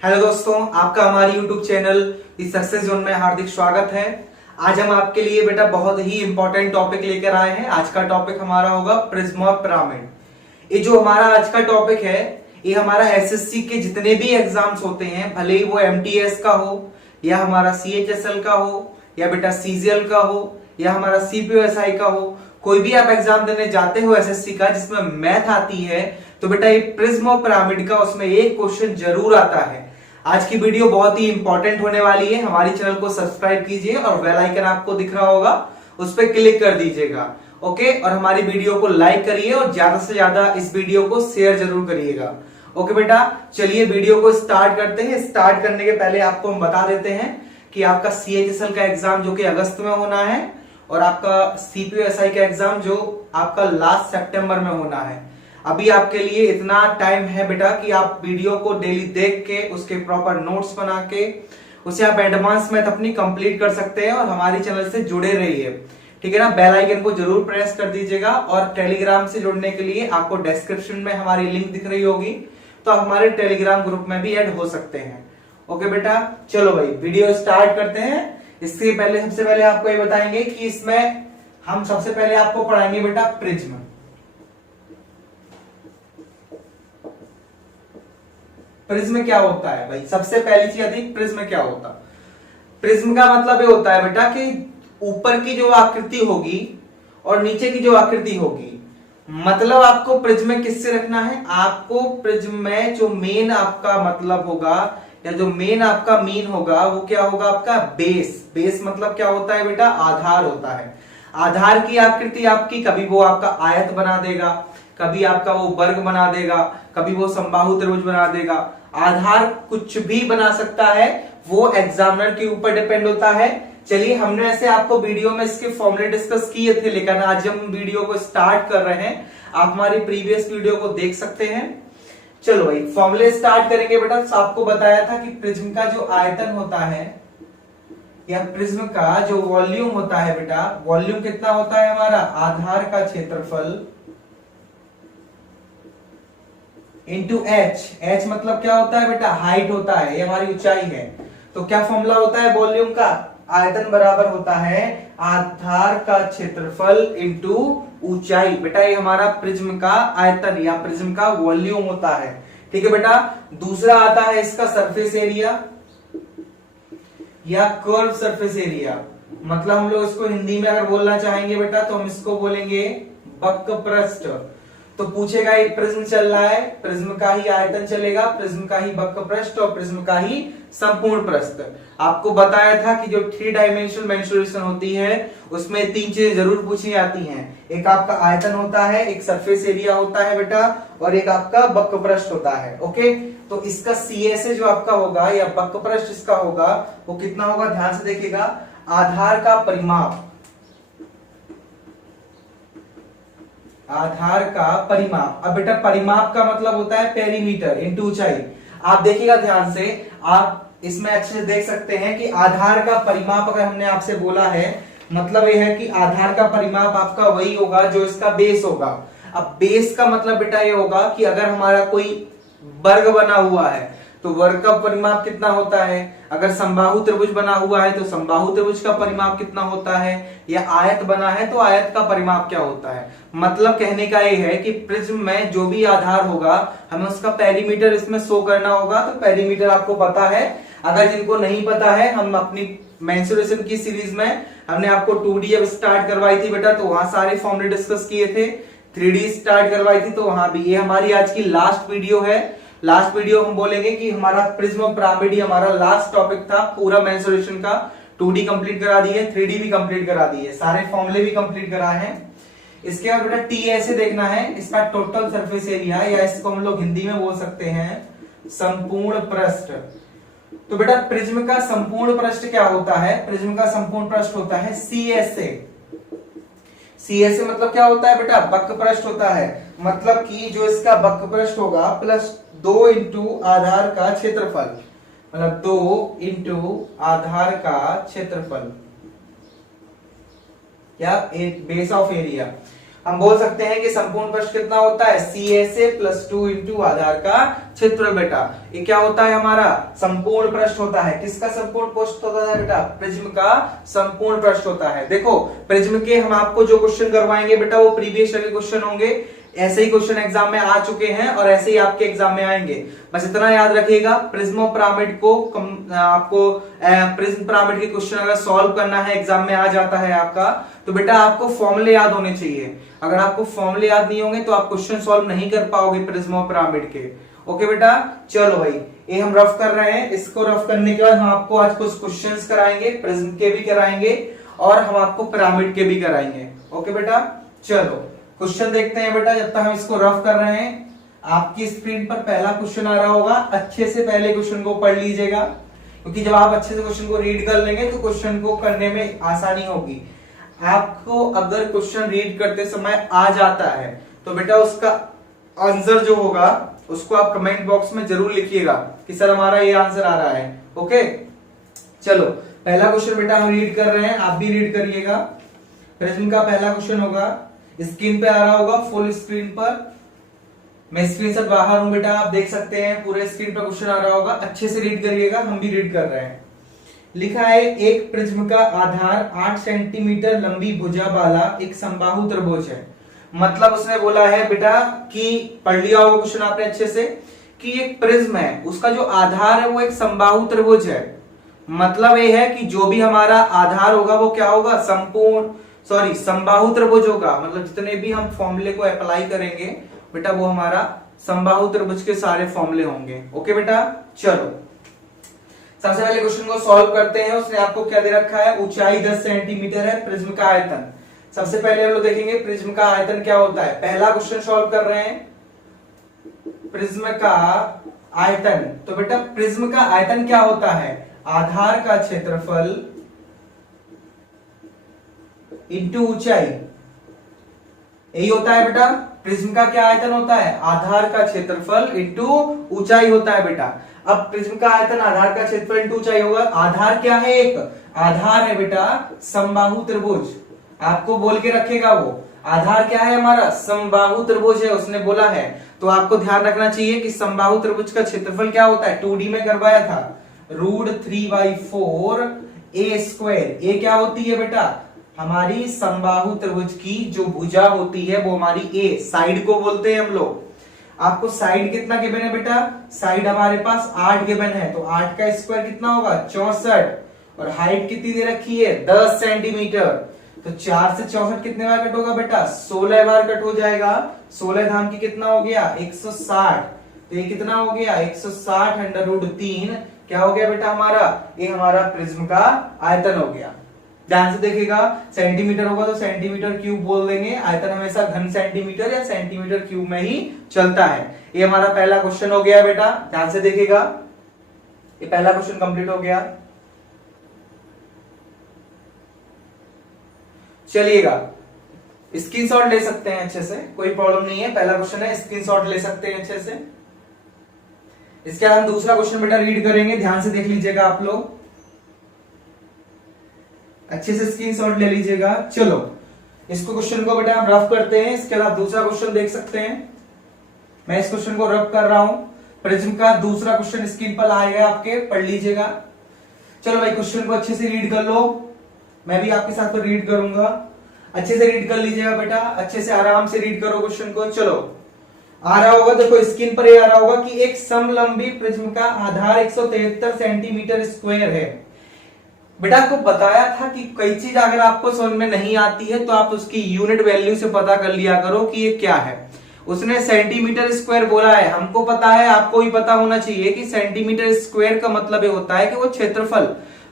Hello दोस्तों, आपका हमारी यूट्यूब चैनल इस सक्सेस जोन में हार्दिक स्वागत है। आज हम आपके लिए बेटा बहुत ही इंपॉर्टेंट टॉपिक लेकर आए हैं। आज का टॉपिक हमारा होगा प्रिज्म और पिरामिड। ये जो हमारा आज का टॉपिक है, ये हमारा एसएससी के जितने भी एग्जाम्स होते हैं, भले ही वो एमटीएस का हो या हमारा सीएचएसएल का हो या बेटा सीजीएल का हो या हमारा सीपीओएसआई का हो, कोई भी आप एग्जाम देने जाते हो एसएससी का जिसमें मैथ आती है, तो बेटा ये प्रिज्म और पिरामिड का उसमें एक क्वेश्चन जरूर आता है। आज की वीडियो बहुत ही इंपॉर्टेंट होने वाली है। हमारी चैनल को सब्सक्राइब कीजिए और बेल आइकन आपको दिख रहा होगा, उस पर क्लिक कर दीजिएगा। ओके, और हमारी वीडियो को लाइक करिए और ज्यादा से ज्यादा इस वीडियो को शेयर जरूर करिएगा। ओके बेटा, चलिए वीडियो को स्टार्ट करते हैं। स्टार्ट करने के पहले आपको हम बता देते हैं कि आपका सीएचएसएल का एग्जाम जो कि अगस्त में होना है और आपका सीपीओएसआई का एग्जाम जो आपका लास्ट सितंबर में होना है। अभी आपके लिए इतना टाइम है बेटा कि आप वीडियो को डेली देख के उसके प्रॉपर नोट्स बना के उसे आप एडवांस मैथ अपनी कंप्लीट कर सकते हैं और हमारी चैनल से जुड़े रहिए। ठीक है ना, बेल आइकन को जरूर प्रेस कर दीजिएगा और टेलीग्राम से जुड़ने के लिए आपको डिस्क्रिप्शन में हमारी लिंक दिख रही होगी, तो आप हमारे टेलीग्राम ग्रुप में भी ऐड हो सकते हैं। ओके बेटा, चलो भाई वीडियो स्टार्ट करते हैं। इससे पहले सबसे पहले आपको ये बताएंगे कि इसमें हम सबसे पहले आपको पढ़ाएंगे बेटा प्रिज्म। प्रिज्म क्या होता है भाई? सबसे पहली चीज आती है प्रिज्म क्या होता है। प्रिज्म का मतलब ये होता है बेटा कि ऊपर की जो आकृति होगी और नीचे की जो आकृति होगी, मतलब आपको प्रिज्म में किससे रखना है? आपको प्रिज्म में जो मेन आपका मतलब होगा या जो मेन आपका मीन होगा वो क्या होगा? आपका बेस। बेस मतलब क्या होता है बेटा? आधार होता है। आधार की आकृति आपकी कभी वो आपका आयत बना देगा, कभी आपका वो वर्ग बना देगा, कभी वो समबाहु त्रिभुज बना देगा। आधार कुछ भी बना सकता है, वो एग्जामिनर के ऊपर डिपेंड होता है। चलिए, हमने ऐसे आपको वीडियो में इसके फॉर्मूले डिस्कस किए थे, लेकिन आज हम वीडियो को स्टार्ट कर रहे हैं। आप हमारी प्रीवियस वीडियो को देख सकते हैं। चलो भाई, फॉर्मूले स्टार्ट करेंगे बेटा। तो आपको बताया था कि प्रिज्म का जो आयतन होता है या प्रिज्म का जो वॉल्यूम होता है बेटा, वॉल्यूम कितना होता है हमारा? आधार का क्षेत्रफल इंटू एच। एच मतलब क्या होता है बेटा? हाइट होता है, ये हमारी ऊंचाई है। तो क्या फॉर्मूला होता है वॉल्यूम का? आयतन बराबर होता है आधार का क्षेत्रफल इंटू ऊंचाई। बेटा ये हमारा प्रिज्म का आयतन या प्रिज्म का वॉल्यूम होता है। ठीक है बेटा। दूसरा आता है इसका सरफेस एरिया या कर्व सरफेस एरिया। मतलब हम लोग इसको हिंदी में अगर बोलना चाहेंगे बेटा तो हम इसको बोलेंगे वक्रपृष्ठ। तो पूछेगा ये प्रिज्म चल रहा है, प्रिज्म का ही आयतन चलेगा, प्रिज्म का ही वक्रपृष्ठ और प्रिज्म का ही संपूर्ण पृष्ठ। आपको बताया था कि जो 3 डायमेंशनल मेंसुरेशन होती है उसमें 3 चीजें जरूर पूछी जाती हैं। एक आपका आयतन होता है, एक सरफेस एरिया होता है बेटा, और एक आपका वक्रपृष्ठ होता है। ओके, तो इसका सीएसए जो आपका होगा या वक्रपृष्ठ इसका होगा वो कितना होगा? ध्यान से देखिएगा, आधार का परिमाप। आधार का परिमाप। अब बेटा परिमाप का मतलब होता है पेरीमीटर इंटू ऊंचाई। आप देखिएगा ध्यान से, आप इसमें अच्छे से देख सकते हैं कि आधार का परिमाप अगर हमने आपसे बोला है, मतलब यह है कि आधार का परिमाप आपका वही होगा जो इसका बेस होगा। अब बेस का मतलब बेटा ये होगा कि अगर हमारा कोई वर्ग बना हुआ है तो वर्ग का परिमाप कितना होता है, अगर समबाहु त्रिभुज बना हुआ है तो समबाहु त्रिभुज का परिमाप कितना होता है, या आयत बना है तो आयत का परिमाप क्या होता है। मतलब कहने का ये है कि प्रिज्म में जो भी आधार होगा हमें उसका पेरीमीटर इसमें शो करना होगा। तो पेरीमीटर आपको पता है, अगर जिनको नहीं पता है, हम अपनी मेंसुरेशन की सीरीज में हमने आपको 2D अब स्टार्ट करवाई थी बेटा, तो वहां सारे फॉर्मूले डिस्कस किए थे। 3D स्टार्ट करवाई थी तो वहां भी। ये हमारी आज की लास्ट वीडियो है। लास्ट वीडियो हम बोलेंगे कि हमारा प्रिज्म और पिरामिड हमारा लास्ट टॉपिक था पूरा मेंसुरेशन का। 2D कंप्लीट करा दिए, 3D भी कंप्लीट करा दिए, सारे फॉर्मूले भी कंप्लीट कराए हैं। इसके बाद बेटा टी ऐसे देखना है, इसका टोटल सरफेस एरिया, या इसको हम लोग हिंदी में बोल सकते हैं संपूर्ण पृष्ठ। तो बेटा प्रिज्म का संपूर्ण पृष्ठ क्या होता है? प्रिज्म का संपूर्ण पृष्ठ होता है सीएसए। सीएसए मतलब क्या होता है बेटा? वक्रपृष्ठ होता है। मतलब कि जो इसका वक्रपृष्ठ होगा प्लस 2 इंटू आधार का क्षेत्रफल, मतलब 2 इंटू आधार का क्षेत्रफल या बेस ऑफ एरिया। हम बोल सकते हैं कि संपूर्ण पृष्ठ कितना होता है, CSA प्लस 2 इंटू आधार का क्षेत्रफल बेटा। ये क्या होता है हमारा, संपूर्ण पृष्ठ होता है। किसका संपूर्ण पृष्ठ होता है बेटा, प्रिज्म का संपूर्ण पृष्ठ होता है। देखो प्रिज्म के हम आपको जो क्वेश्चन करवाएंगे बेटा वो प्रीवियस ईयर के क्वेश्चन होंगे, ऐसे ही क्वेश्चन एग्जाम में आ चुके हैं और ऐसे ही आपके एग्जाम में आएंगे। बस इतना याद रखिएगा, प्रिज्म पिरामिड को आपको प्रिज्म पिरामिड के क्वेश्चन अगर सॉल्व करना है, एग्जाम में आ जाता है आपका, तो बेटा आपको फॉर्मूले याद होने चाहिए। अगर आपको फॉर्मूले याद नहीं होंगे तो आप क्वेश्चन सॉल्व नहीं कर पाओगे प्रिज्म पिरामिड के। ओके बेटा, चलो भाई ये हम रफ कर रहे हैं। इसको रफ करने के बाद हम आपको आज कुछ क्वेश्चंस कराएंगे, प्रिज्म के भी कराएंगे और हम आपको पिरामिड के भी कराएंगे। ओके बेटा, चलो क्वेश्चन देखते हैं बेटा। जब तक हम इसको रफ कर रहे हैं, आपकी स्क्रीन पर पहला क्वेश्चन आ रहा होगा, अच्छे से पहले क्वेश्चन को पढ़ लीजिएगा, क्योंकि जब आप अच्छे से क्वेश्चन को रीड कर लेंगे तो क्वेश्चन को करने में आसानी होगी। आपको अगर क्वेश्चन रीड करते समय आ जाता है तो बेटा उसका आंसर जो होगा उसको आप कमेंट बॉक्स में जरूर लिखिएगा कि सर हमारा ये आंसर आ रहा है। ओके, चलो पहला क्वेश्चन बेटा हम रीड कर रहे हैं, आप भी रीड करिएगा। प्रिज्म का पहला क्वेश्चन होगा, स्क्रीन पे आ रहा होगा, फुल स्क्रीन पर। मैं स्क्रीन से बाहर हूं बेटा, आप देख सकते हैं पूरे स्क्रीन पर क्वेश्चन आ रहा होगा, अच्छे से रीड करिएगा, हम भी रीड कर रहे हैं। लिखा है एक प्रिज्म का आधार 8 सेंटीमीटर लंबी भुजा वाला एक समबाहु त्रिभुज है। मतलब उसने बोला है बेटा कि, पढ़ लिया होगा क्वेश्चन आपने अच्छे से, कि एक प्रिज्म है, उसका जो आधार है वो एक समबाहु त्रिभुज है। मतलब ये है कि जो भी हमारा आधार होगा वो क्या होगा, समबाहु त्रिभुज होगा। मतलब जितने भी हम फॉर्मूले को अप्लाई करेंगे बेटा वो हमारा समबाहु त्रिभुज के सारे फॉर्मूले होंगे। ओके बेटा, चलो सबसे पहले क्वेश्चन को सॉल्व करते हैं। उसने आपको क्या दे रखा है, ऊंचाई 10 सेंटीमीटर है, प्रिज्म का आयतन। सबसे पहले हम लोग देखेंगे प्रिज्म का आयतन क्या होता है। पहला क्वेश्चन सॉल्व कर रहे हैं, प्रिज्म का आयतन। तो बेटा प्रिज्म का आयतन क्या होता है, आधार का क्षेत्रफल इंटू ऊंचाई। यही होता है बेटा प्रिज्म का क्या आयतन होता है, आधार का क्षेत्रफल इंटू ऊंचाई होता है बेटा। अब प्रिज्म का आयतन आधार का क्षेत्रफल इंटू ऊंचाई होगा। आधार क्या है, एक आधार है बेटा समबाहु त्रिभुज। आपको बोल के रखेगा वो, आधार क्या है हमारा, समबाहु त्रिभुज है, उसने बोला है। तो आपको ध्यान रखना चाहिए कि समबाहु त्रिभुज का क्षेत्रफल क्या होता है, 2D में करवाया था, √3/4 a²। ये क्या होती है बेटा, हमारी समबाहु त्रिभुज की जो भुजा होती है वो हमारी ए, साइड को बोलते हैं हम लोग। आपको साइड कितना गिवन है बेटा, साइड हमारे पास 8 गिवन है, तो 8 का स्क्वायर कितना होगा 64, और हाइट कितनी दे रखी है 10 सेंटीमीटर। तो 4 से 64 कितने बार कट होगा बेटा, 16 बार कट हो जाएगा। 16 धाम की कितना हो गया 160, तो ये कितना हो गया 160 √3 क्या हो गया बेटा हमारा, ये हमारा प्रिज्म का आयतन हो गया। ध्यान से देखिएगा, सेंटीमीटर होगा तो सेंटीमीटर क्यूब बोल देंगे, आयतन हमेशा घन सेंटीमीटर या सेंटीमीटर क्यूब में ही चलता है। ये हमारा पहला क्वेश्चन हो गया बेटा, ध्यान से देखिएगा, ये पहला क्वेश्चन कंप्लीट हो गया। चलिएगा स्क्रीनशॉट ले सकते हैं अच्छे से, कोई प्रॉब्लम नहीं है, पहला क्वेश्चन है स्क्रीनशॉट ले सकते हैं अच्छे से। इसके बाद हम दूसरा क्वेश्चन बेटा रीड करेंगे, ध्यान से देख लीजिएगा आप लोग, अच्छे से स्क्रीनशॉट ले लीजिएगा। चलो इसको क्वेश्चन को बेटा हम रफ करते हैं, इसके बाद दूसरा क्वेश्चन देख सकते हैं। मैं इस क्वेश्चन को रफ कर रहा हूं, प्रिज्म का दूसरा क्वेश्चन स्क्रीन पर आएगा आपके, पढ़ लीजिएगा। चलो भाई क्वेश्चन को अच्छे से रीड कर लो, मैं भी आपके साथ रीड करूंगा, अच्छे से रीड कर लीजिएगा बेटा, अच्छे से आराम से रीड करो क्वेश्चन को। चलो आ रहा होगा, देखो स्क्रीन पर ये आ रहा होगा कि एक समलंबी प्रिज्म का आधार 173 सेंटीमीटर स्क्वायर है। बेटा आपको बताया था कि कई चीज अगर आपको समझ में नहीं आती है तो आप उसकी यूनिट वैल्यू से पता कर लिया करो कि ये क्या है। उसने सेंटीमीटर स्क्वायर बोला है, हमको पता है, आपको भी पता होना चाहिए कि सेंटीमीटर स्क्वायर का मतलब ये होता है कि वो क्षेत्रफल,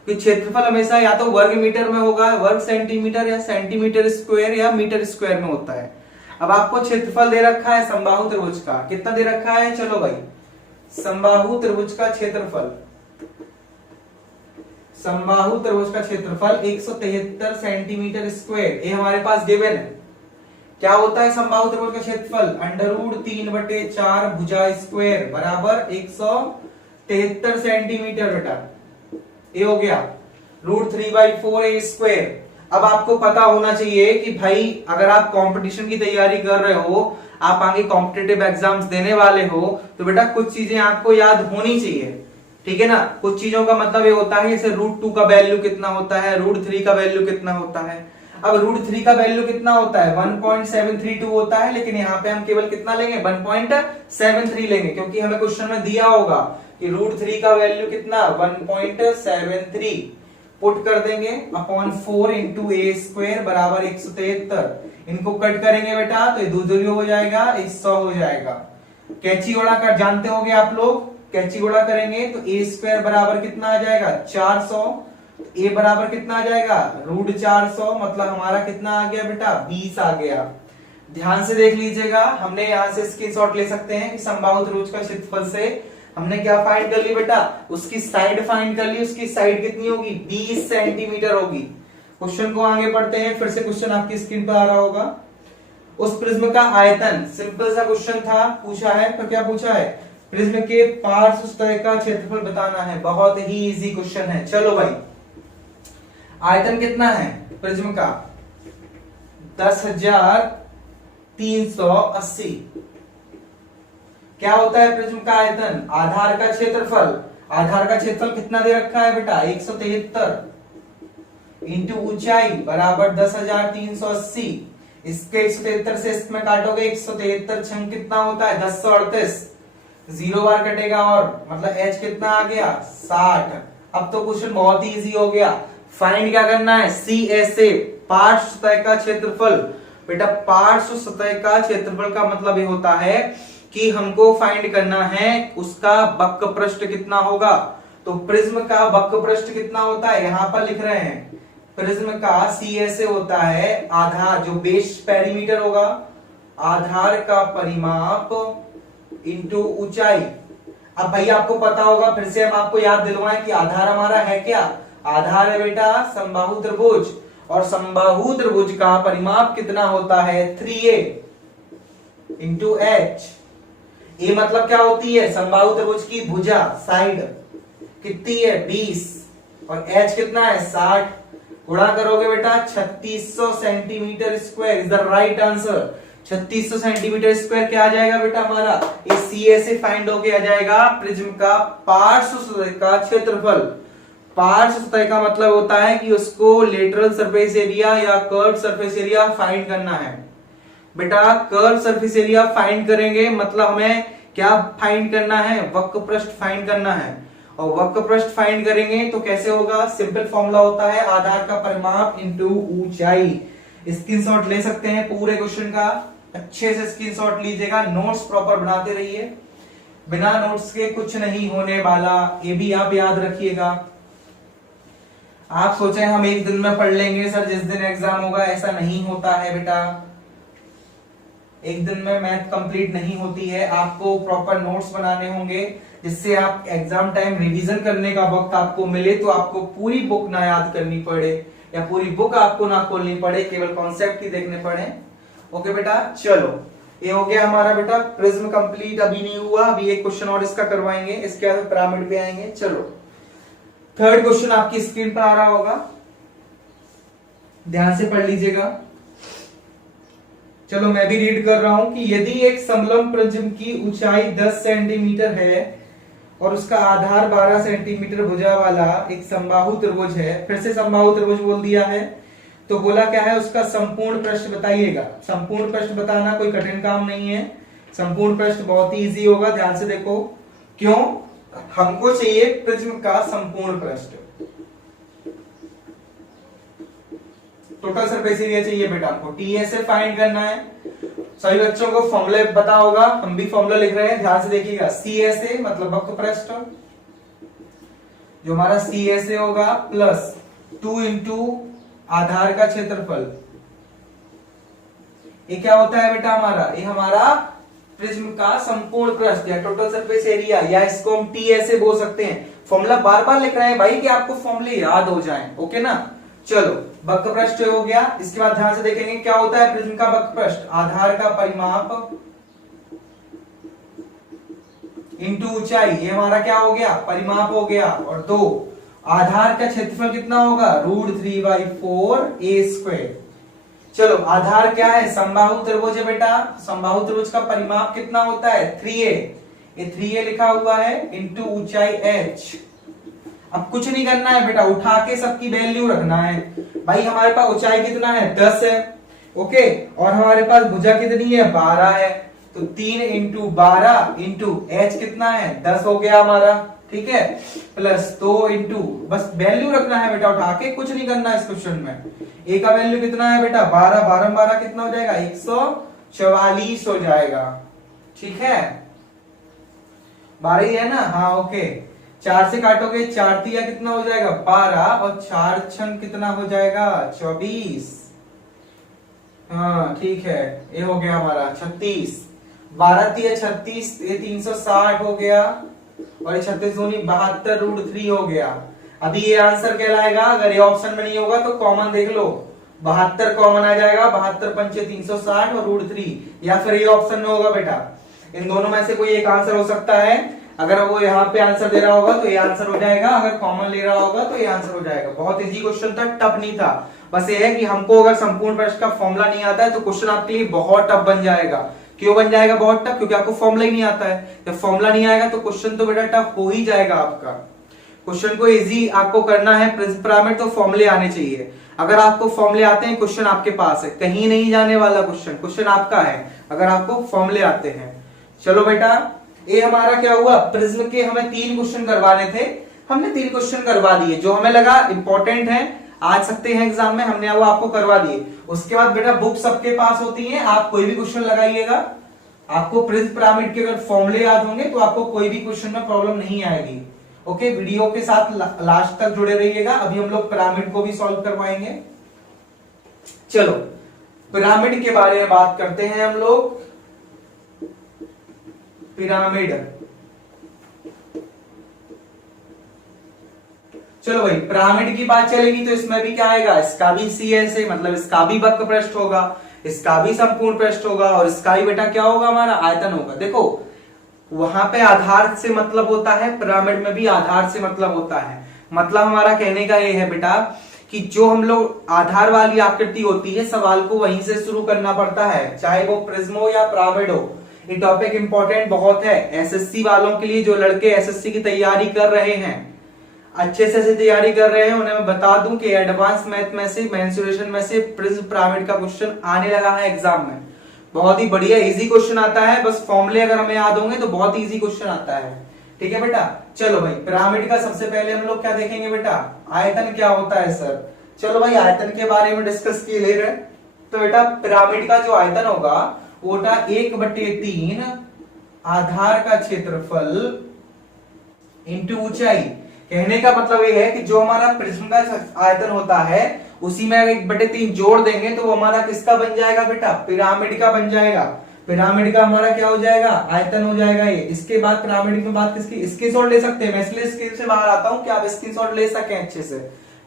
क्षेत्रफल हमेशा या तो वर्ग मीटर में होगा, वर्ग सेंटीमीटर, या सेंटीमीटर स्क्वायर या मीटर स्क्वायर में होता है। अब आपको क्षेत्रफल दे रखा है समबाहु त्रिभुज का, कितना दे रखा है, चलो भाई समबाहु त्रिभुज का क्षेत्रफल, समबाहु त्रिभुज का क्षेत्रफल 173 सेंटीमीटर स्क्वायर, ये हमारे पास गिवन है। क्या होता है समबाहु त्रिभुज का क्षेत्रफल, √3/4 भुजा स्क्वायर बराबर 173 सेंटीमीटर बेटा, ये हो गया √3/4 a²। अब आपको पता होना चाहिए कि भाई अगर आप कंपटीशन की तैयारी कर रहे हो, आप आगे कॉम्पिटिटिव एग्जाम्स देने वाले हो, तो बेटा कुछ चीजें आपको याद होनी चाहिए, ठीक है ना। कुछ चीजों का मतलब ये होता है, जैसे √2 का वैल्यू कितना होता है, √3 का वैल्यू कितना होता है। अब √3 का वैल्यू कितना होता है, 1.732 होता है, लेकिन यहाँ पे हम केवल कितना लेंगे, 1.73 लेंगे, क्योंकि हमें क्वेश्चन में दिया होगा कि √3 का वैल्यू कितना, 1.73 पुट कर देंगे अपॉन 4 इंटू ए स्क्वायर बराबर 173। इनको कट करेंगे बेटा तो ये 2 दूरी हो जाएगा, 100 हो जाएगा। कैंची गुणा कर जानते होंगे आप लोग, कैंची गुणा करेंगे तो ए स्क्वायर बराबर कितना आ जाएगा, 400। ए बराबर कितना आ जाएगा, √400, मतलब हमारा कितना आ गया बेटा, 20 आ गया। ध्यान से देख लीजिएगा, हमने यहां से स्क्रीनशॉट ले सकते हैं कि समबाहु त्रिभुज का क्षेत्रफल से हमने क्या फाइंड कर ली बेटा, उसकी साइड फाइंड कर ली। उसकी साइड कितनी होगी, 20 सेंटीमीटर होगी। क्वेश्चन को आगे पढ़ते हैं, फिर से क्वेश्चन आपकी स्क्रीन पर आ रहा होगा। उस प्रिज्म का आयतन, सिंपल सा क्वेश्चन था, पूछा है, तो क्या पूछा है, प्रिज्म के पार्श्व सतह का क्षेत्रफल बताना है। बहुत ही इजी क्वेश्चन है। चलो भाई, आयतन कितना है प्रिज्म का, 10,380। क्या होता है प्रिज्म का आयतन, आधार का क्षेत्रफल। आधार का क्षेत्रफल कितना दे रखा है बेटा, 173 इंटू ऊंचाई बराबर 10,380। इसके 173 से इसमें काटोगे 173 छंग कितना होता है, 1038। 0 बार कटेगा और मतलब h कितना आ गया, 60। अब तो क्वेश्चन बहुत ही इजी हो गया। फाइंड क्या करना है, CSA पार्श्व सतह का क्षेत्रफल। बेटा पार्श्व सतह का क्षेत्रफल का मतलब ये होता है कि हमको फाइंड करना है उसका वक्र पृष्ठ कितना होगा। तो प्रिज्म का वक्र पृष्ठ कितना होता है, यहां पर लिख रहे हैं, प्रिज्म का CSA होता है आधार, जो बेस पेरीमीटर होगा, आधार का परिमाप इंटू ऊंचाई। अब भाई आपको पता होगा, फिर से हम आपको याद दिलवाएं कि आधार हमारा है क्या, आधार है बेटा समबाहु त्रिभुज, और समबाहु त्रिभुज का परिमाप कितना होता है, 3a इंटू h। ए मतलब क्या होती है, समबाहु त्रिभुज की भुजा, साइड कितनी है, 20, और h कितना है, 60। गुणा करोगे बेटा 3600 centimetre square is the right answer. 3600 centimetre square क्या आ जाएगा बेटा हमारा, ये CSA फाइंड होके आ जाएगा प्रिज्म का पार्श्व सतह का क्षेत्रफल। पार्श्व सतह का मतलब होता है कि उसको लेटरल सरफेस एरिया या कर्व सरफेस एरिया फाइंड करना है। बेटा कर्व सरफेस एरिया फाइंड करेंगे मतलब हमें क्या फाइंड करना है, वक्र पृष्ठ फाइंड करना है। और वक्र पृष्ठ फाइंड करेंगे तो कैसे होगा, सिंपल फॉर्मूला होता है आधार का परिमाप इंटू ऊंचाई। स्क्रीनशॉट ले सकते हैं पूरे क्वेश्चन का, अच्छे से स्क्रीनशॉट लीजिएगा, नोट्स प्रॉपर बनाते रहिए, बिना नोट्स के कुछ नहीं होने वाला, ये भी आप याद रखिएगा। आप सोचे हम एक दिन में पढ़ लेंगे सर जिस दिन एग्जाम होगा, ऐसा नहीं होता है बेटा। एक दिन में मैथ कंप्लीट नहीं होती है, आपको प्रॉपर नोट्स बनाने होंगे जिससे आप एग्जाम टाइम रिवीजन करने का वक्त आपको मिले, तो आपको पूरी बुक ना याद करनी पड़े या पूरी बुक आपको ना खोलनी पड़े, केवल कॉन्सेप्ट ही देखने पड़े। ओके बेटा, चलो ये हो गया हमारा बेटा प्रिज्म कंप्लीट। अभी नहीं हुआ, अभी एक क्वेश्चन और इसका करवाएंगे, इसके बाद पिरामिड पे आएंगे। चलो थर्ड क्वेश्चन आपकी स्क्रीन पर आ रहा होगा, ध्यान से पढ़ लीजिएगा। चलो मैं भी रीड कर रहा हूं कि यदि एक समलंब प्रिज्म की ऊंचाई 10 सेंटीमीटर है और उसका आधार 12 सेंटीमीटर भुजा वाला एक समबाहु त्रिभुज है, फिर से समबाहु त्रिभुज बोल दिया है, तो बोला क्या है उसका संपूर्ण पृष्ठ बताइएगा। संपूर्ण पृष्ठ बताना कोई कठिन काम नहीं है, संपूर्ण पृष्ठ बहुत ही इजी होगा। ध्यान से देखो, क्यों, हमको चाहिए प्रिज्म का संपूर्ण पृष्ठ, टोटल सरफेस एरिया चाहिए बेटा आपको, TSA फाइंड करना है। सभी बच्चों को फॉर्मूला पता होगा, हम भी फॉर्मूला लिख रहे हैं, ध्यान से देखिएगा। CSA मतलब वक्र पृष्ठ, जो हमारा CSA होगा प्लस 2 इंटू आधार का क्षेत्रफल। ये क्या होता है बेटा हमारा, ये हमारा प्रिज्म का संपूर्ण पृष्ठ या टोटल सरफेस एरिया, या इसको हम TSA बोल सकते हैं। फॉर्मूला बार बार लिख रहे हैं भाई कि आपको फॉर्मूले याद हो जाएं, ओके ना। चलो वक्र पृष्ठ हो गया, इसके बाद ध्यान से देखेंगे क्या होता है प्रिज्म का वक्र पृष्ठ, आधार का परिमाप इंटू ऊंचाई, ये हमारा क्या हो गया, परिमाप हो गया, और 2, आधार का क्षेत्रफल कितना होगा, √3/4 a²। चलो आधार क्या है, समबाहु त्रिभुज है बेटा। समबाहु त्रिभुज का परिमाप कितना होता है, 3a। ये 3a लिखा हुआ है इंटू ऊंचाई h। अब कुछ नहीं करना है बेटा, उठा के सबकी वैल्यू रखना है। भाई हमारे पास ऊंचाई कितना है, 10 है, ओके, और हमारे पास भुजा कितनी है, 12 है। तो 3 × 12 × h कितना है, 10 हो गया हमारा, ठीक है, प्लस 2 इंटू, बस वैल्यू रखना है बेटा उठा के, कुछ नहीं करना है इस क्वेश्चन में। a का वैल्यू कितना है बेटा, 12, 12 12 कितना हो जाएगा, 144 हो जाएगा, ठीक है, 12 ही है ना, हाँ ओके। 4 से काटोगे, 4 तिया कितना हो जाएगा, 12, और 4 छन कितना हो जाएगा, 24, हाँ ठीक है, ये हो गया हमारा 36। 12 तिया 36, ये 360 हो गया, और ये 36 दूनी 72 √3 हो गया। अभी ये आंसर कहलाएगा, अगर ये ऑप्शन में नहीं होगा तो कॉमन देख लो, 72 कॉमन आ जाएगा, 72 × 5 360 और √3, या फिर ये ऑप्शन में होगा बेटा। इन दोनों में से कोई एक आंसर हो सकता है। अगर वो यहाँ पे आंसर दे रहा होगा तो ये आंसर हो जाएगा, अगर कॉमन ले रहा होगा तो ये आंसर हो जाएगा। बहुत इजी क्वेश्चन था, टफ नहीं था। बस ये है कि हमको अगर संपूर्ण प्रश्न का फॉर्मूला नहीं आता है तो क्वेश्चन आपके लिए बहुत टफ बन जाएगा। क्यों बन जाएगा बहुत टफ, क्योंकि आपको फॉर्मूला ही नहीं आता है। जब फॉर्मूला नहीं आएगा तो क्वेश्चन तो बेटा टफ हो ही जाएगा आपका। क्वेश्चन को इजी आपको करना है प्रिज्म पिरामिड, तो फॉर्मूले आने चाहिए। अगर आपको फॉर्मूले आते हैं, क्वेश्चन आपके पास है, कहीं नहीं जाने वाला क्वेश्चन, क्वेश्चन आपका है अगर आपको फॉर्मूले आते हैं। चलो बेटा, ये हमारा क्या हुआ, प्रिज्म के हमें 3 क्वेश्चन करवाने थे, हमने 3 क्वेश्चन करवा दिए, जो हमें लगा इंपॉर्टेंट है, आ सकते हैं एग्जाम में, हमने वो आपको करवा दिए। उसके बाद बेटा बुक सबके पास होती है, आप कोई भी क्वेश्चन लगाइएगा, आपको प्रिज्म पिरामिड के अगर फॉर्मूले याद होंगे तो आपको कोई भी क्वेश्चन में प्रॉब्लम नहीं आएगी। ओके, वीडियो के साथ लास्ट तक जुड़े रहिएगा। अभी हम लोग पिरामिड को भी सॉल्व करवाएंगे। चलो पिरामिड के बारे में बात करते हैं हम लोग। पिरामिड, चलो भाई पिरामिड की बात चलेगी तो इसमें भी क्या आएगा, इसका भी CS है, मतलब इसका भी वक्र पृष्ठ होगा, इसका भी संपूर्ण पृष्ठ होगा, और इसका भी बेटा क्या होगा, हमारा आयतन होगा। देखो वहां पे आधार से मतलब होता है, पिरामिड में भी आधार से मतलब होता है। मतलब हमारा कहने का ये है बेटा कि जो हम लोग आधार वाली आकृति होती है, सवाल को वहीं से शुरू करना पड़ता है, चाहे वो प्रिज्म हो या पिरामिड हो। ये टॉपिक इंपॉर्टेंट बहुत है एसएससी वालों के लिए। जो लड़के एसएससी की तैयारी कर रहे हैं, अच्छे से तैयारी कर रहे हैं, उन्हें मैं बता दूं कि एडवांस मैथ में से, मेंसुरेशन में से प्रिज्म पिरामिड का क्वेश्चन आने लगा है एग्जाम में। बहुत ही बढ़िया इजी क्वेश्चन आता है, बस फॉर्मूले अगर हमें याद होंगे तो बहुत इजी क्वेश्चन आता है। ठीक है बेटा, चलो भाई पिरामिड का सबसे पहले हम लोग क्या देखेंगे बेटा, आयतन क्या होता है सर। चलो भाई आयतन के बारे में डिस्कस किए ले रहे। तो बेटा पिरामिड का जो आयतन होगा वो 1/3 आधार का क्षेत्रफल इंटू ऊंचाई। कहने का मतलब ये है कि जो हमारा प्रिज्म का आयतन होता है उसी में 1/3 जोड़ देंगे तो वो हमारा किसका बन जाएगा बेटा, पिरामिड का बन जाएगा। पिरामिड का हमारा क्या हो जाएगा, आयतन हो जाएगा ये। इसके बाद पिरामिड में बात किसकी, स्क्रीनशॉट ले सकते हैं, मैं इसलिए स्क्रीन से बाहर आता हूं कि आप स्क्रीनशॉट ले सकें अच्छे से।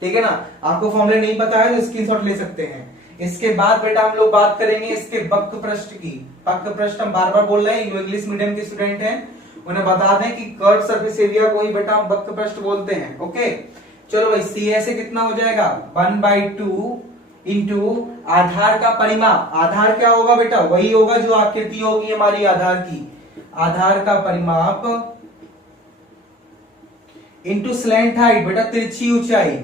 ठीक है ना, आपको फॉर्मूले नहीं पता है तो स्क्रीनशॉट ले सकते हैं। इसके बाद बेटा हम लोग बात करेंगे इसके वक्र पृष्ठ की। वक्र पृष्ठ हम बार बार बोल रहे हैं, इंग्लिश मीडियम के स्टूडेंट हैं, उन्हें बता दें कि कर्व सरफेस एरिया को ही बेटा हम वक्र पृष्ठ बोलते हैं। ओके, चलो भाई CS से कितना हो जाएगा 1/2 इंटू आधार का परिमाप। आधार क्या होगा बेटा, वही होगा जो आकृति होगी हमारी आधार की, आधार का परिमाप इंटू स्लैंट हाइट, बेटा तिरछी ऊंचाई।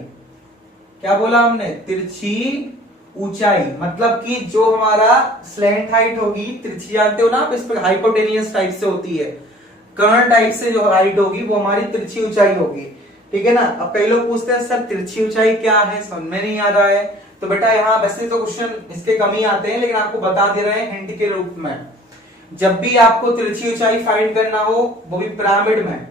क्या बोला हमने, तिरछी ऊंचाई। मतलब कि जो हमारा स्लैंट हाइट होगी, तिरछी जानते हो ना आप, इस पर हाइपोटेनियस टाइप से होती है, कर्ण टाइप से जो हाइट होगी वो हमारी तिरछी ऊंचाई होगी। ठीक है ना। अब कई लोग पूछते हैं सर तिरछी ऊंचाई क्या है, समझ में नहीं आ रहा है। तो बेटा यहाँ वैसे तो क्वेश्चन इसके कम ही आते हैं, लेकिन आपको बता दे रहे हैं हिंट के रूप में। जब भी आपको तिरछी ऊंचाई फाइंड करना हो, वो भी पिरामिड में,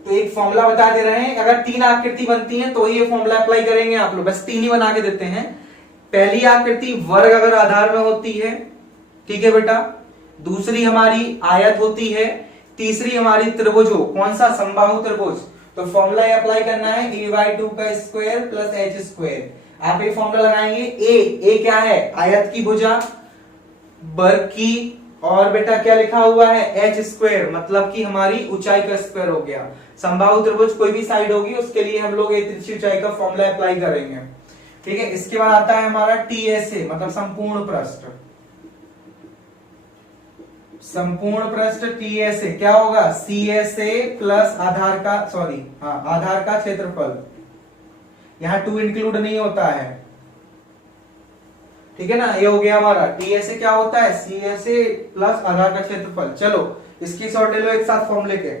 तो एक फॉर्मूला बता दे रहे हैं। अगर 3 आकृति बनती है तो ये फॉर्मूला अप्लाई करेंगे आप लोग, बस 3 ही बना के देते हैं। पहली आकृति वर्ग अगर आधार में होती है, ठीक है बेटा, दूसरी हमारी आयत होती है, तीसरी हमारी त्रिभुज हो, कौन सा, समबाहु त्रिभुज। तो फॉर्मूला ये अप्लाई करना है a/2 का स्क्वायर प्लस h स्क्वायर। आप ये फॉर्मूला लगाएंगे। ए क्या है, आयत की भुजा, वर्ग की और बेटा क्या लिखा हुआ है, एच स्क्वायर, मतलब कि हमारी ऊंचाई का स्क्वायर हो गया। समबाहु त्रिभुज कोई भी साइड होगी उसके लिए हम लोग एक तिरछी ऊंचाई का फॉर्मूला अप्लाई करेंगे। ठीक है, इसके बाद आता है हमारा टीएसए, मतलब संपूर्ण पृष्ठ। संपूर्ण पृष्ठ टीएसए क्या होगा, सीएसए प्लस आधार का, सॉरी हाँ, आधार का क्षेत्रफल, यहां 2 इंक्लूड नहीं होता है। ठीक है ना, ये हो गया हमारा टीएसए क्या होता है, सीएसए प्लस आधार का क्षेत्रफल। चलो इसकी शॉर्ट ले लो एक साथ फॉर्मूले के।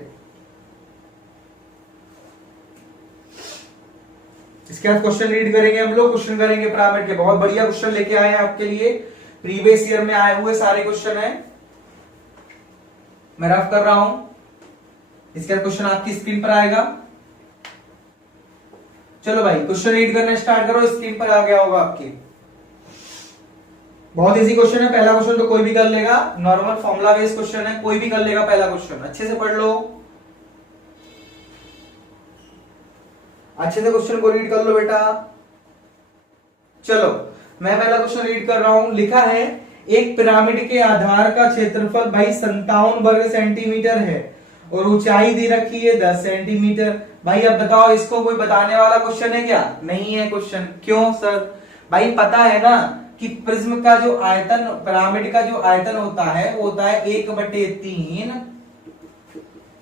इसके बाद क्वेश्चन रीड करेंगे हम लोग, क्वेश्चन करेंगे पिरामिड के। बहुत बढ़िया क्वेश्चन लेके आए हैं आपके लिए, प्रीवियस ईयर में आए हुए सारे क्वेश्चन है, मैं रफ कर रहा हूं। इसके बाद क्वेश्चन आपकी स्क्रीन पर आएगा। चलो भाई क्वेश्चन रीड करना स्टार्ट करो, स्क्रीन पर आ गया होगा आपकी। बहुत इजी क्वेश्चन है, पहला क्वेश्चन तो कोई भी कर लेगा, नॉर्मल फॉर्मूला बेस्ड क्वेश्चन है, कोई भी कर लेगा पहला क्वेश्चन। अच्छे से पढ़ लो, अच्छे से क्वेश्चन को रीड कर लो बेटा। चलो मैं पहला क्वेश्चन रीड कर रहा हूं। लिखा है एक पिरामिड के आधार का क्षेत्रफल भाई 57 वर्ग सेंटीमीटर है और ऊंचाई दे रखी है 10 सेंटीमीटर। भाई अब बताओ, इसको कोई बताने वाला क्वेश्चन है क्या? नहीं है क्वेश्चन। क्यों सर? भाई पता है ना कि प्रिज्म का जो आयतन, पिरामिड का जो आयतन होता है वो होता है 1/3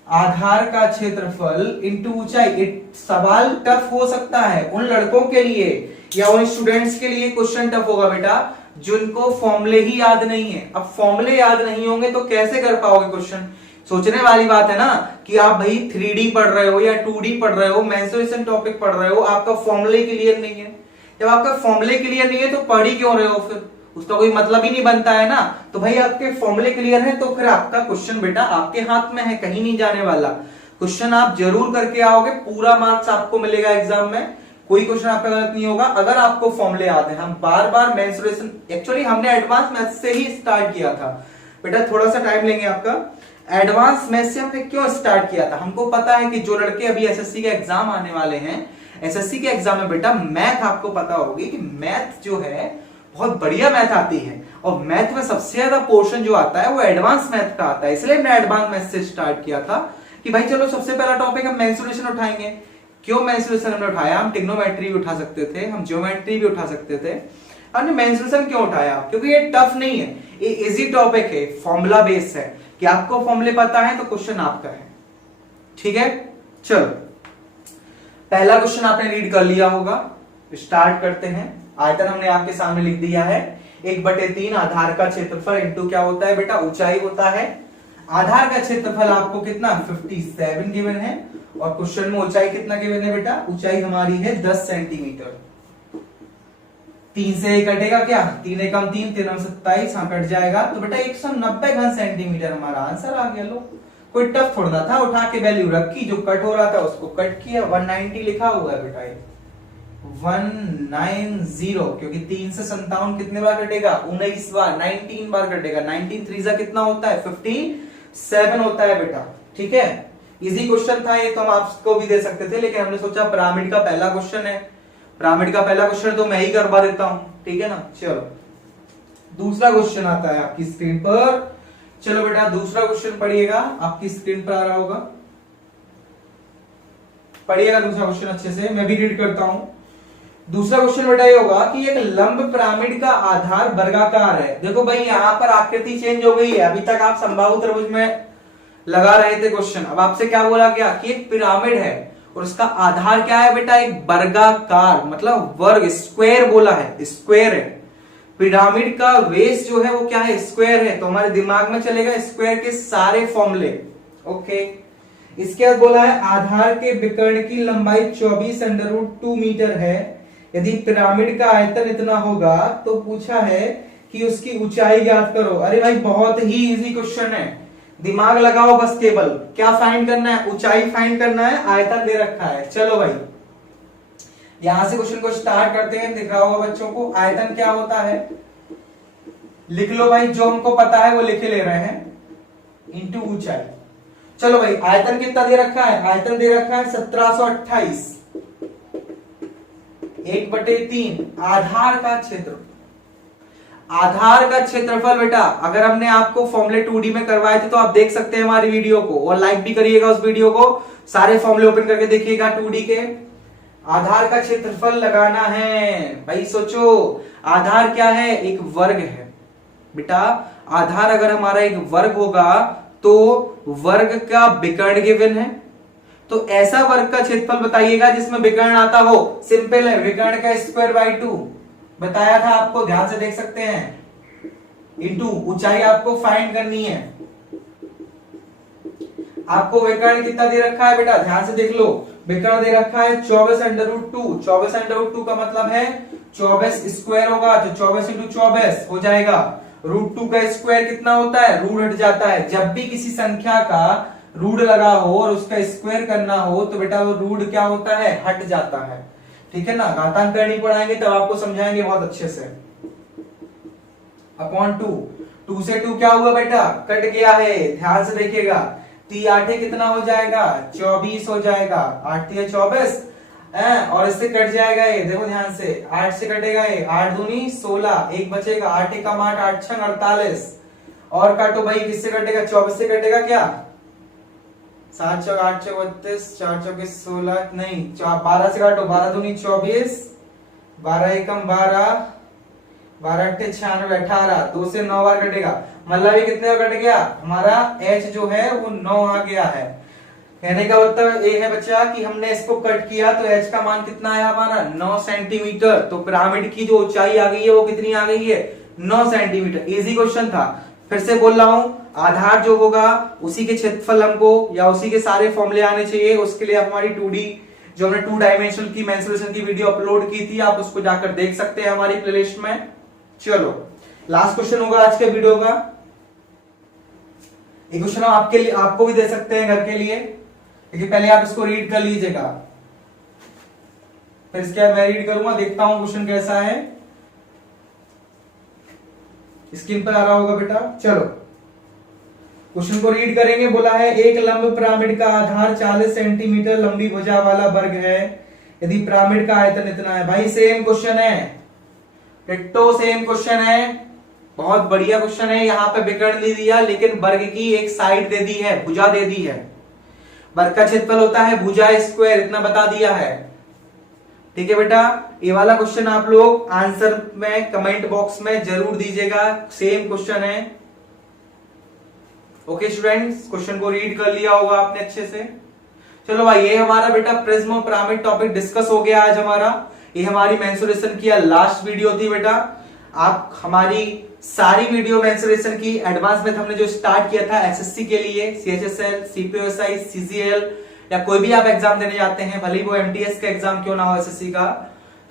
आधार का क्षेत्रफल इंटू ऊंचाई। सवाल टफ हो सकता है उन लड़कों के लिए या उन स्टूडेंट्स के लिए, क्वेश्चन टफ होगा बेटा जिनको फॉर्मूले ही याद नहीं है। अब फॉर्मूले याद नहीं होंगे तो कैसे कर पाओगे क्वेश्चन? सोचने वाली बात है ना कि आप भाई 3D पढ़ रहे हो या 2D पढ़ रहे हो, मेंसुरेशन टॉपिक पढ़ रहे हो, आपका फॉर्मूले क्लियर नहीं है। जब आपका फॉर्मूले क्लियर नहीं है तो पढ़ ही क्यों रहे हो? फिर उसका कोई मतलब ही नहीं बनता है ना। तो भाई आपके फॉर्मूले क्लियर है तो फिर आपका क्वेश्चन बेटा आपके हाथ में है, कहीं नहीं जाने वाला। क्वेश्चन आप जरूर करके आओगे, पूरा मार्क्स आपको मिलेगा एग्जाम में, कोई क्वेश्चन आपका गलत नहीं होगा अगर आपको फॉर्मूले याद है। हम बार बार मेंसुरेशन, एक्चुअली हमने एडवांस मैथ से ही स्टार्ट किया था बेटा, थोड़ा सा टाइम लेंगे आपका। एडवांस मैथ से हमने क्यों स्टार्ट किया था? हमको पता है कि जो लड़के अभी एसएससी के एग्जाम आने वाले हैं, एसएससी के एग्जाम में बेटा मैथ आपको पता होगी कि मैथ जो है बहुत बढ़िया मैथ आती है और मैथ में सबसे ज्यादा पोर्शन जो आता है वो एडवांस मैथ का आता है। इसलिए मैंने एडवांस मैथ से स्टार्ट किया था कि भाई चलो सबसे पहला टॉपिक हम मेंसुरेशन उठाएंगे। क्यों मेंसुरेशन हमने उठाया? हम ट्रिग्नोमेट्री भी उठा सकते थे, हम ज्योमेट्री भी उठा सकते थे। हमने मेंसुरेशन क्यों उठाया? क्योंकि ये टफ नहीं है, ये इजी टॉपिक है, फॉर्मूला बेस है कि आपको फॉर्मूले पता है तो क्वेश्चन आपका है। ठीक है, चलो पहला क्वेश्चन आपने रीड कर लिया होगा, स्टार्ट करते हैं। आयतन हमने आपके सामने लिख दिया है, 1/3 आधार का क्षेत्रफल इंटू क्या होता है बेटा, ऊंचाई होता है। आधार का क्षेत्रफल आपको कितना 57 गिवन है और क्वेश्चन में ऊंचाई कितना गिवन है बेटा? ऊंचाई हमारी है 10 सेंटीमीटर। 3 से कटेगा क्या? 3 एकम 3, 3 27, हाँ कट जाएगा तो बेटा 190 घन सेंटीमीटर हमारा आंसर आ गया। लो कोई टफ थोड़ा था, उठा के वैल्यू रखी, जो कट हो रहा था उसको कट किया। 190 लिखा हुआ है बेटा, 190, क्योंकि 3 से 57 कितने बार कटेगा? 19 बार, 19 बार कटेगा। 19 3 कितना होता है? 57 होता है बेटा। ठीक है, इजी क्वेश्चन था ये, तो हम आपको भी दे सकते थे, लेकिन हमने सोचा पिरामिड का पहला क्वेश्चन है, पिरामिड का पहला क्वेश्चन तो मैं ही करवा देता हूं। ठीक है ना, चलो दूसरा क्वेश्चन आता है आपकी स्क्रीन पर। चलो बेटा दूसरा क्वेश्चन पढ़िएगा, आपकी स्क्रीन पर आ रहा होगा, पढ़िएगा दूसरा क्वेश्चन अच्छे से, मैं भी रीड करता हूं। दूसरा क्वेश्चन बेटा ये होगा कि एक लंब पिरामिड का आधार वर्गाकार है। देखो भाई यहाँ पर आकृति चेंज हो गई है, अभी तक आप समबाहु त्रिभुज में लगा रहे थे क्वेश्चन, अब आपसे क्या बोला गया कि एक पिरामिड है और उसका आधार क्या है बेटा? एक वर्गाकार, मतलब वर्ग, स्क्वायर बोला है, स्क्वायर है। पिरामिड का बेस जो है वो क्या है? स्क्वायर है। तो हमारे दिमाग में चलेगा स्क्वायर के सारे फॉर्मूले। ओके, इसके बाद बोला है आधार के विकर्ण की लंबाई 24√2 मीटर है। यदि पिरामिड का आयतन इतना होगा तो पूछा है कि उसकी ऊंचाई ज्ञात करो। अरे भाई बहुत ही इजी क्वेश्चन है, दिमाग लगाओ बस, केवल क्या फाइंड करना है? ऊंचाई फाइंड करना है, आयतन दे रखा है। चलो भाई यहां से क्वेश्चन को स्टार्ट करते हैं, दिख रहा होगा बच्चों को। आयतन क्या होता है लिख लो भाई, जो हमको पता है वो लिखे ले रहे हैं, इंटू ऊंचाई। चलो भाई आयतन कितना दे रखा है? आयतन दे रखा है 1728, 1/3 आधार का क्षेत्र। आधार का क्षेत्रफल बेटा, अगर हमने आपको फॉर्मूले 2D में करवाए थे तो आप देख सकते हैं हमारी वीडियो को, और लाइक भी करिएगा उस वीडियो को, सारे फॉर्मूले ओपन करके देखिएगा 2D के। आधार का क्षेत्रफल लगाना है भाई, सोचो आधार क्या है, एक वर्ग है बेटा। आधार अगर हमारा एक वर्ग होगा तो वर्ग का विकर्ण गिवन है, तो ऐसा वर्ग का क्षेत्रफल बताइएगा जिसमें विकर्ण आता हो। सिंपल है, विकर्ण का स्क्वायर बाई 2 बताया था आपको, ध्यान से देख सकते हैं। इंटू ऊंचाई आपको फाइंड करनी है। आपको विकर्ण कितना दे रखा है बेटा, ध्यान से देख लो। विकर्ण दे रखा है 24/2। 24/2 का मतलब है 24 स्क्वायर होगा, तो 24 इंटू 24 हो जाएगा। √2 का स्क्वायर कितना होता है, रूट हट जाता है। जब भी किसी संख्या का रूट लगा हो और उसका स्क्वायर करना हो तो बेटा वो रूट क्या होता है, हट जाता है। ठीक है ना, घातांक करनी पढ़ाएंगे तब आपको समझाएंगे बहुत अच्छे से। अपॉन 2 से 2 क्या हुआ बेटा, कट गया है, ध्यान से देखिएगा। 3 कितना हो जाएगा, 24 हो जाएगा। 8 3 24 और इससे कट जाएगा ये, देखो ध्यान से, 8 से कटेगा ये, 8 दूनी 16, एक बचेगा, 8 एकम 8, 8 छंग 48। और काटो भाई, किससे कटेगा, 24 से कटेगा क्या, 7 चौक 8 चौक 32, 4 चौक 16, नहीं 12 से काटो, 12 दूनी 24, 12 एकम 12, 12 अट्ठे 96, 18, 2 से 9 बार कटेगा, मतलब ये कितने का कट गया, हमारा h जो है वो 9 आ गया है। कहने का मतलब ये है बच्चा कि हमने इसको कट किया तो h का मान कितना आया हमारा, 9 सेंटीमीटर। तो पिरामिड की जो ऊंचाई आ गई है वो कितनी आ गई है, 9 सेंटीमीटर। इजी क्वेश्चन था। फिर से बोल रहा हूं, आधार जो होगा उसी के क्षेत्रफल हमको या उसी के सारे फॉर्मूले आने चाहिए। उसके लिए आप हमारी 2D जो हमने 2 डायमेंशनल की मेंसुरेशन की वीडियो अपलोड की थी, आप उसको जाकर देख सकते हैं हमारी प्लेलिस्ट में। चलो लास्ट क्वेश्चन होगा आज के वीडियो का। एक क्वेश्चन हम आपके लिए, आपको भी दे सकते हैं घर के लिए, लेकिन पहले आप इसको रीड कर लीजिएगा, फिर इसके बाद मैं रीड करूंगा, देखता हूं क्वेश्चन कैसा है। स्क्रीन पर आ रहा होगा बेटा। चलो क्वेश्चन को रीड करेंगे। बोला है एक लंब पिरामिड का आधार 40 सेंटीमीटर लंबी भुजा वाला वर्ग है, यदि पिरामिड का आयतन इतना है। भाई सेम क्वेश्चन है, डिट्टो सेम क्वेश्चन है, बहुत बढ़िया क्वेश्चन है। यहाँ पे विकर्ण दे दिया लेकिन वर्ग की एक साइड दे दी है, भुजा दे दी है। वर्ग का क्षेत्रफल होता है भुजा स्क्वायर, इतना बता दिया है। ठीक है बेटा, ये वाला क्वेश्चन आप लोग आंसर में कमेंट बॉक्स में जरूर दीजिएगा, सेम क्वेश्चन है। ओके स्टूडेंट्स, क्वेश्चन को रीड कर लिया होगा आपने अच्छे से। चलो भाई, ये हमारा बेटा प्रिज्म और पिरामिड टॉपिक डिस्कस हो गया आज हमारा। ये हमारी मेंसुरेशन की लास्ट वीडियो थी बेटा। आप हमारी सारी वीडियो मेंसुरेशन की एडवांस में हमने जो स्टार्ट किया था एसएससी के लिए, सीएचएसएल, सीपीओएसआई, सीजीएल या कोई भी आप एग्जाम देने जाते हैं, भले ही वो एमटीएस का एग्जाम क्यों ना हो एसएससी का,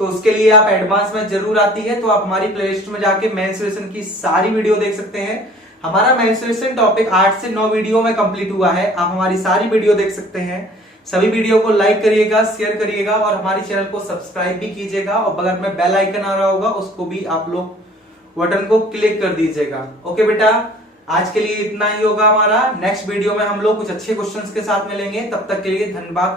तो उसके लिए आप एडवांस में जरूर आती है। तो आप हमारी प्लेलिस्ट में जाके मेंसुरेशन की सारी वीडियो देख सकते हैं। हमारा मेंसुरेशन टॉपिक 8 से 9 वीडियो में कंप्लीट हुआ है, आप हमारी सारी वीडियो देख सकते हैं। सभी वीडियो को लाइक करिएगा, शेयर करिएगा और हमारे चैनल को सब्सक्राइब भी कीजिएगा, और बगल में बेल आइकन आ रहा होगा उसको भी आप लोग बटन को क्लिक कर दीजिएगा। ओके बेटा, आज के लिए इतना ही होगा हमारा। नेक्स्ट वीडियो में हम लोग कुछ अच्छे क्वेश्चंस के साथ मिलेंगे, तब तक के लिए धन्यवाद।